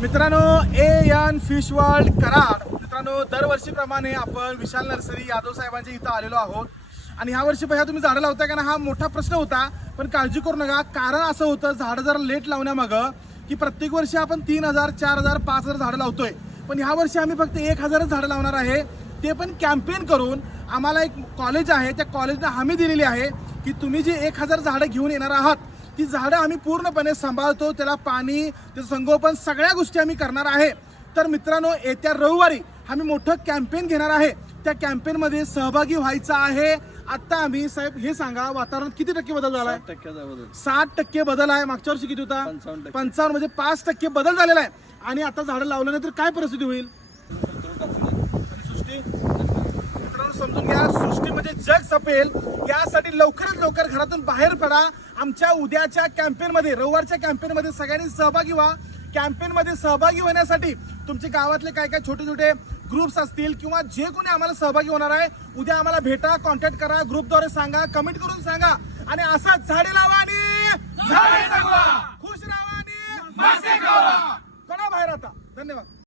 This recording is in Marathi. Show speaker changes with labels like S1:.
S1: मित्रांनो A N fish world Karad. मित्रांनो दरवर्षीप्रमाणे आपण विशाल नर्सरी यादव साहेबांच्या इथं आलेलो आहोत. आणि ह्या वर्षी पहिला तुम्ही झाडं लावताय का ना हा मोठा प्रश्न होता. पण काळजी करू नका कारण असं होतं झाडं जरा लेट लावण्यामागं की प्रत्येक वर्षी आपण तीन हजार चार हजार पाच हजार झाडं लावतोय. पण ह्या वर्षी आम्ही फक्त एक हजारच झाडं लावणार आहे. ते पण कॅम्पेन करून आम्हाला एक कॉलेज आहे. त्या कॉलेजला हमी दिलेली आहे की तुम्ही जी एक हजार झाडं घेऊन येणार आहात ती झाडं आम्ही पूर्णपणे सांभाळतो त्याला पाणी त्याचं संगोपन सगळ्या गोष्टी आम्ही करणार आहे. तर मित्रांनो येत्या रविवारी आम्ही मोठं कॅम्पेन घेणार आहे. त्या कॅम्पेनमध्ये सहभागी व्हायचं आहे. आता आम्ही साहेब हे सांगा वातावरण किती टक्के बदल झाला आहे साठ टक्के बदल आहे. मागच्या वर्षी किती होता?
S2: पंचावन्न
S1: म्हणजे पाच टक्के बदल झालेला आहे. आणि आता झाडं लावल्यानंतर काय परिस्थिती होईल? समजून घ्या सृष्टी म्हणजे जग सपेल. यासाठी लवकरात लवकर घरातून बाहेर पडा. आमच्या उद्याच्या कॅम्पेन मध्ये रविवारच्या कॅम्पेन मध्ये सगळ्यांनी सहभागी व्हा. कॅम्पेन मध्ये सहभागी होण्यासाठी तुमचे गावातले काय काय छोटे छोटे ग्रुप्स असतील किंवा जे कोणी आम्हाला सहभागी होणार आहे उद्या आम्हाला भेटा कॉन्टॅक्ट करा ग्रुपद्वारे सांगा कमेंट करून सांगा. आणि असाच झाडे लावा आणि खुश राहा आणि कोणा बाहेर आता. धन्यवाद.